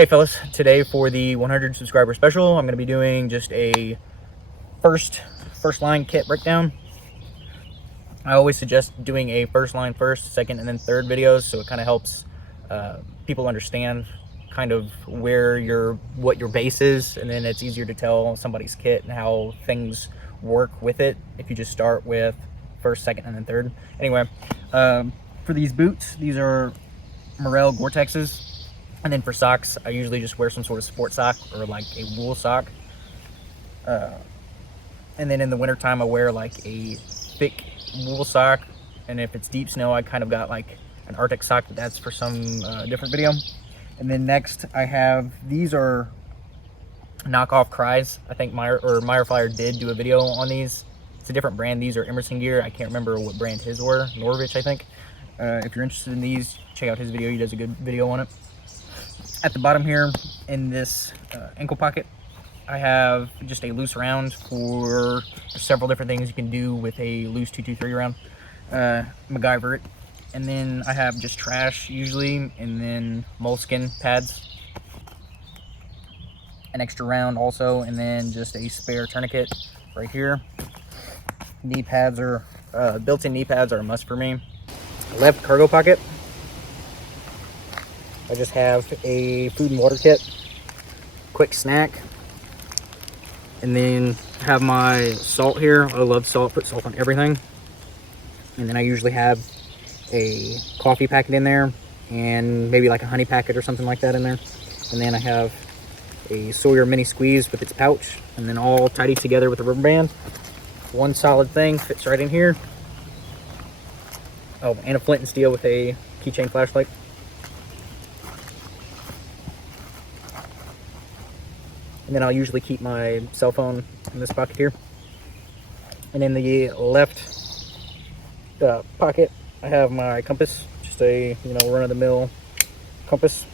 Hey fellas, today for the 100 subscriber special, I'm going to be doing just a first line kit breakdown. I always suggest doing a first line first, second, and then third videos, so it kind of helps people understand kind of what your base is, and then it's easier to tell somebody's kit and how things work with it if you just start with first, second, and then third. Anyway, for these boots, these are Morel Gore-Texes. And then for socks, I usually just wear some sort of sport sock or like a wool sock. And then in the wintertime, I wear like a thick wool sock. And if it's deep snow, I kind of got like an Arctic sock, but that's for some different video. And then next, I have, these are knockoff Cries. I think Meyer Flyer did do a video on these. It's a different brand. These are Emerson gear. I can't remember what brand his were. Norvich, I think. If you're interested in these, check out his video. He does a good video on it. At the bottom here, in this ankle pocket, I have just a loose round for several different things you can do with a loose 223 round. MacGyver it. And then I have just trash usually, and then moleskin pads. An extra round also, and then just a spare tourniquet right here. Knee pads are, built-in knee pads are a must for me. Left cargo pocket, I just have a food and water kit, quick snack, and then have my salt here. I love salt, put salt on everything. And then I usually have a coffee packet in there and maybe like a honey packet or something like that in there. And then I have a Sawyer mini squeeze with its pouch, and then all tidied together with a rubber band. One solid thing fits right in here. Oh, and a flint and steel with a keychain flashlight. And then I'll usually keep my cell phone in this pocket here. And in the left pocket, I have my compass, just a run-of-the-mill compass,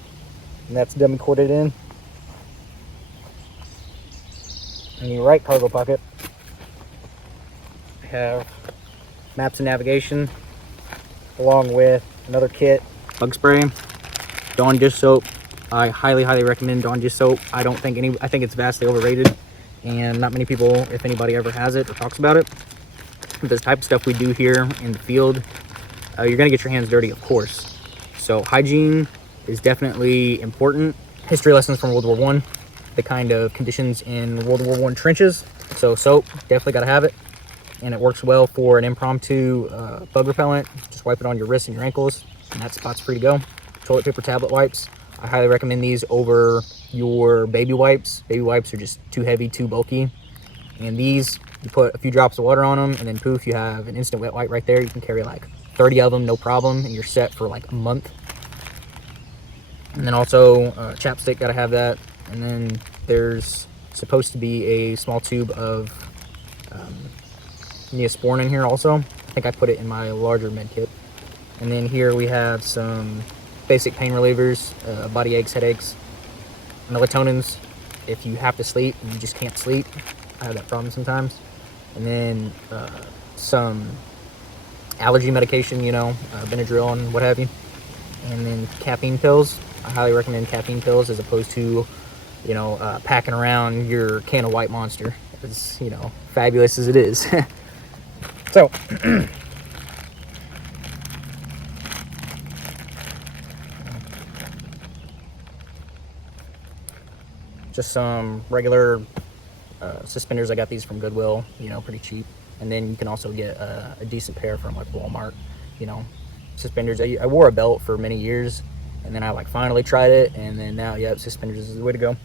and that's dummy corded in. In the right cargo pocket, I have maps and navigation, along with another kit, bug spray, Dawn dish soap. I highly recommend Dawn dish soap. I think it's vastly overrated, and not many people, if anybody, ever has it or talks about it. With this type of stuff we do here in the field, you're gonna get your hands dirty, of course. So hygiene is definitely important. History lessons from World War I, the kind of conditions in World War I trenches. So soap, definitely gotta have it. And it works well for an impromptu bug repellent. Just wipe it on your wrists and your ankles, and that spot's free to go. Toilet paper tablet wipes. I highly recommend these over your baby wipes. Baby wipes are just too heavy, too bulky. And these, you put a few drops of water on them, and then poof, you have an instant wet wipe right there. You can carry like 30 of them, no problem, and you're set for like a month. And then also chapstick, gotta have that. And then there's supposed to be a small tube of Neosporin in here also. I think I put it in my larger med kit. And then here we have some basic pain relievers, body aches, headaches, melatonins if you have to sleep and you just can't sleep. I have that problem sometimes. And then some allergy medication, Benadryl and what have you. And then caffeine pills. I highly recommend caffeine pills as opposed to, packing around your can of White Monster. As, fabulous as it is. So, just some regular suspenders. I got these from Goodwill, pretty cheap. And then you can also get a decent pair from like Walmart, suspenders. I wore a belt for many years, and then I finally tried it, and then now, yeah, suspenders is the way to go.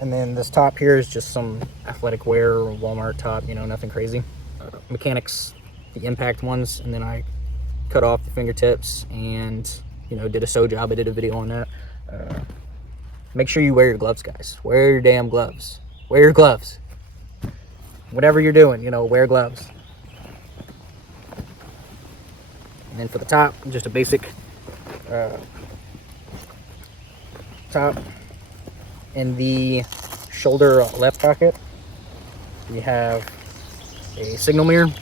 And then this top here is just some athletic wear, Walmart top, nothing crazy. Mechanics, the impact ones, and then I cut off the fingertips and, did a sew job. I did a video on that. Make sure you wear your gloves, guys. Wear your damn gloves. Wear your gloves. Whatever you're doing, wear gloves. And then for the top, just a basic top. In the shoulder left pocket, we have a signal mirror,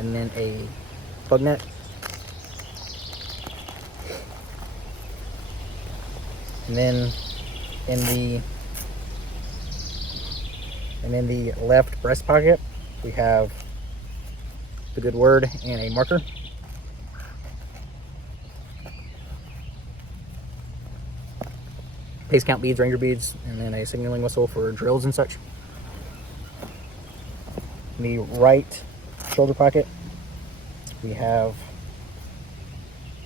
and then a plug net. And then in the left breast pocket, we have the good word and a marker. Pace count beads, ranger beads, and then a signaling whistle for drills and such. In the right shoulder pocket, we have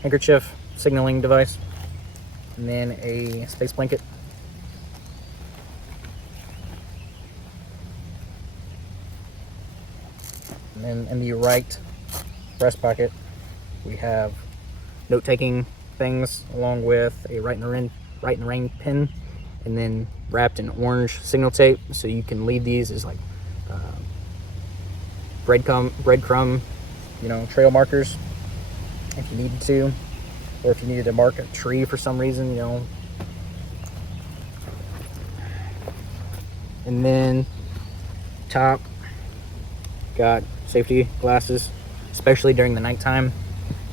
handkerchief, signaling device, and then a space blanket. And then in the right breast pocket, we have note-taking things along with a right in the rain pin, and then wrapped in orange signal tape, so you can leave these as like breadcrumb, trail markers if you needed to, or if you needed to mark a tree for some reason, And then top, got safety glasses, especially during the nighttime.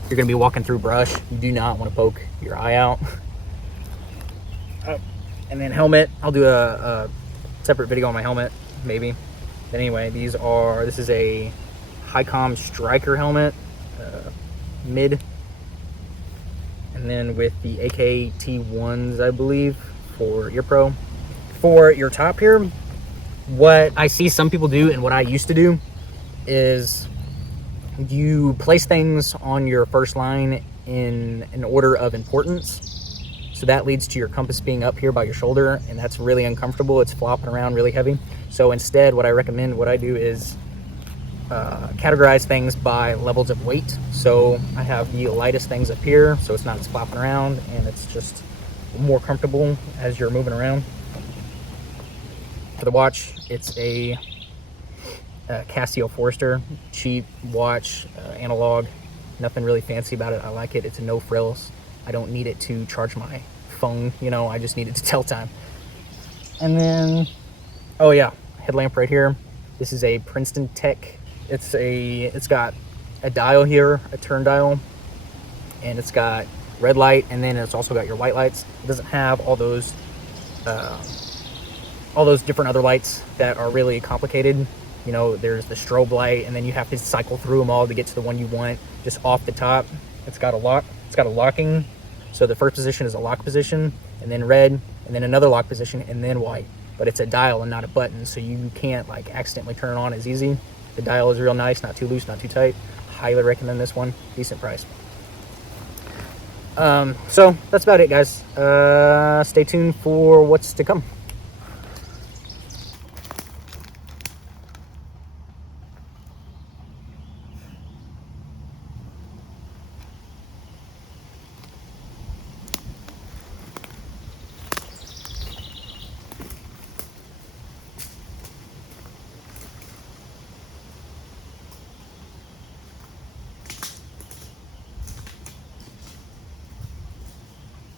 You're gonna be walking through brush. You do not want to poke your eye out. And then helmet, I'll do a separate video on my helmet, maybe. But anyway, this is a Hycom Striker helmet, mid. And then with the AKT1s, I believe, for ear pro. For your top here, what I see some people do and what I used to do is you place things on your first line in an order of importance. So that leads to your compass being up here by your shoulder, and that's really uncomfortable. It's flopping around really heavy. So instead, what I do is categorize things by levels of weight. So I have the lightest things up here, so it's not as flopping around, and it's just more comfortable as you're moving around. For the watch, it's a Casio Forester, cheap watch, analog, nothing really fancy about it. I like it. It's a no frills. I don't need it to charge my phone, I just need it to tell time. And then, oh yeah, headlamp right here. This is a Princeton Tech. It's got a dial here, a turn dial, and it's got red light, and then it's also got your white lights. It doesn't have all those different other lights that are really complicated. There's the strobe light, and then you have to cycle through them all to get to the one you want. Just off the top, it's got a locking. So the first position is a lock position, and then red, and then another lock position, and then white. But it's a dial and not a button, so you can't accidentally turn it on as easy. The dial is real nice, not too loose, not too tight. Highly recommend this one. Decent price. So that's about it, guys. Stay tuned for what's to come.